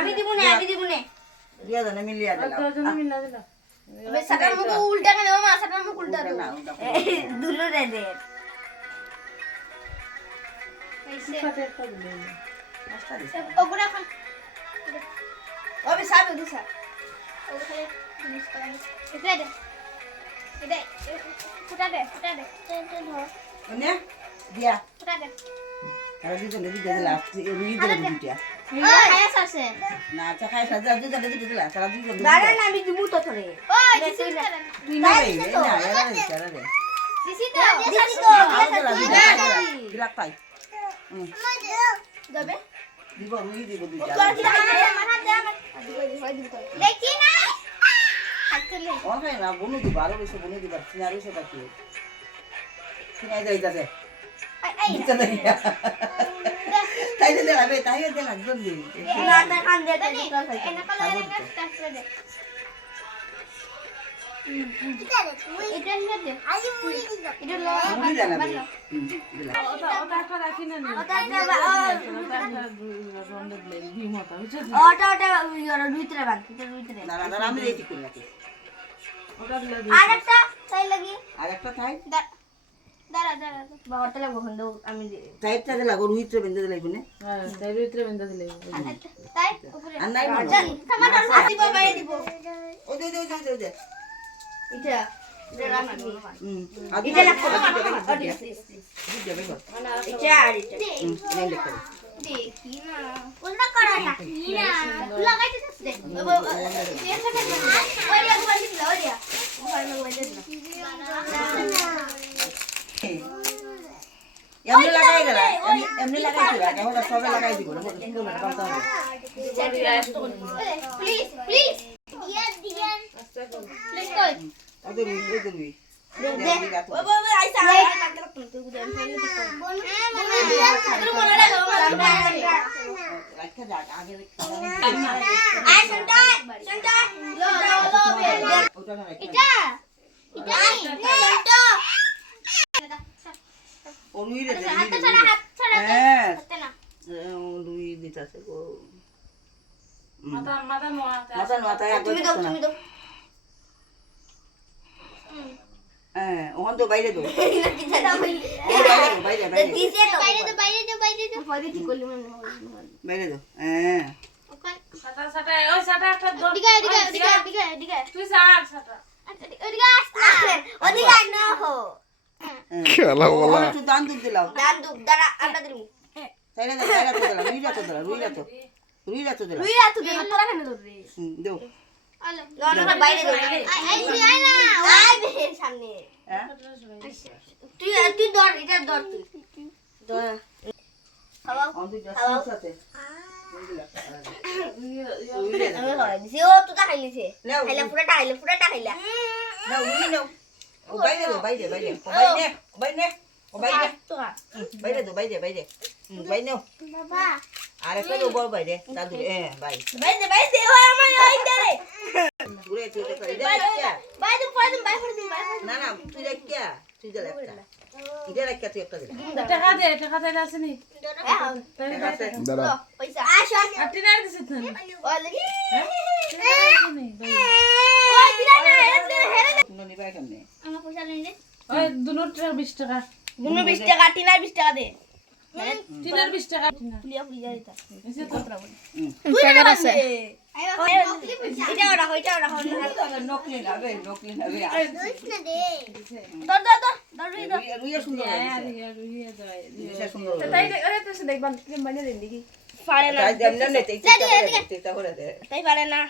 আমি দিব না দিয়া জানে মিলিয়া দিলাম अबे सटर मुको उल्टा कर दो मां सटर मुको उल्टा दो दुलो दे दे कैसे पते तो दुलो नाश्ता दे ओगुरा खान अबे साब दे सा ओगुरा इधर दे इधर फुटा दे धर ओने दिया फुटा दे अरे दे दिला रुई दे दिया खाया सासे ना अच्छा खाए साजा दे दिला सारा दी दे दादा ना मी दिबू तो थोडे ओय दिसी तू ना रे ना यार रे चला रे दिसी तो दिला ताई दबे दिबो रुई दिबो दू लेकिन हाथ कर ले और है ना बोनु दी बारो से बोनु दी बार सिनारो से बाकी सिनाई दे जाते आई चला गया ताई दे ला बे ताई दे ला जल्दी ना ना खान दे तो एना कलर ना टेस्ट दे इधर ना दे आई मुड़ी दे इधर लो मुड़ी जाना बे दिला ओटा राखी ना ओटा ইয়র ভিতরে বাঁধ ভিতরে না না আমি রেডি করে রাখি আরেকটা তাই লাগি আরেকটা থাই দাঁড়া বাবাটা লাগবো হলো আমি টাইটটা দে লাগো রুইতে বেঁধে দিলে ইবনে হ্যাঁ তাই ভিতরে বেঁধে দিলে তাই উপরে আর নাই টমাটো দিব বাইরে দিব ও দে এটা রাখা আদি এটা লাগবো দিতে হবে এটা আর এটা নেই দেখো দেখি না ওটা করা না লাগাইতে দে ওরিয়া গোল দিল ওরিয়া ওখানে গোল দিল এমনি লাগাই গেলা এমনি লাগাই দিবা এখন সবে লাগাই দিব না সুন্দর করে কাটতে হবে প্লিজ দিয়ান প্লিজ কই ওদের রুই দে ও আইসা রাখা যাক আগে আই শুনটা লো ওটা না রাখা এটা ও রুই রে হাত ছাড়া হ্যাঁ হাতে না রুই দিতাছে গো মাথা নোয়া মাথা মাথা তুমি দাও হ্যাঁ ওখান তো বাইরে দাও কিছে দাও বাইরে দিছে তো বাইরে দে হইবে কি করলি মানে বাইরে দাও হ্যাঁ ওখান সাটা ওই সাটা একটা দর দিকে তুই সাট সাটা ওদিকে আসনা ওদিকে না হো খেলা বলা একটু দান দুধ দিলাও দান দুধ দাঁড়া আমরা দিমু তাইলে না তাইলে তো দিলাম রুইরা তো দিলাম রুইরা তো দিলাম তুই রাত দে তোরা কেন ধরবি দেও আলো না বাইরে দে আই না আই বে সামনে হ্যাঁ তুই ধর এটা ধর তুই ধর খাওয়া অন দুই জাস্ট সাথে আমি খাই দিছি ও তুই তা খাইলিছে খাইলা পুরাটা খাইলা না উনি নাও ও বাইরে দাও বাইরে ও বাইরে তো বাইরে দাও বাইরে বাইরে নাও বাবা আর একটা দাও বড় বাইরে দাদু বাই বাইরে ওই আমার ওইটা রে ঘুরে তুই তো করে দে বাইরে না না তুই দেখ কে তুই দে একটা ইটা রাখ তুই একটা দে টাকা দে আসেনি দাঁড়া পয়সা আসো আর টিনার দিছিস না ওই লাগি ওই দিলা না হেরে শুনো নিবাই কেমনে আমার পয়সা লই নে ওই দুনোর 20 টাকা দুনো 20 টাকা টিনার 20 টাকা দে টিনার 20 টাকা পুলিয়া পুলিয়া দিতা এসে তো তুই টাকা আছে আইবা এটা রাখো নকলি না বে দুইশ না দে ধর রুইয়া সুন্দর রুইয়া যায় রুইয়া সুন্দর তাই ওরে তো দেখবান মানে দেন দেখি পারে না তাই দেন না নেতে ইচ্ছা করে দে তাই পারে না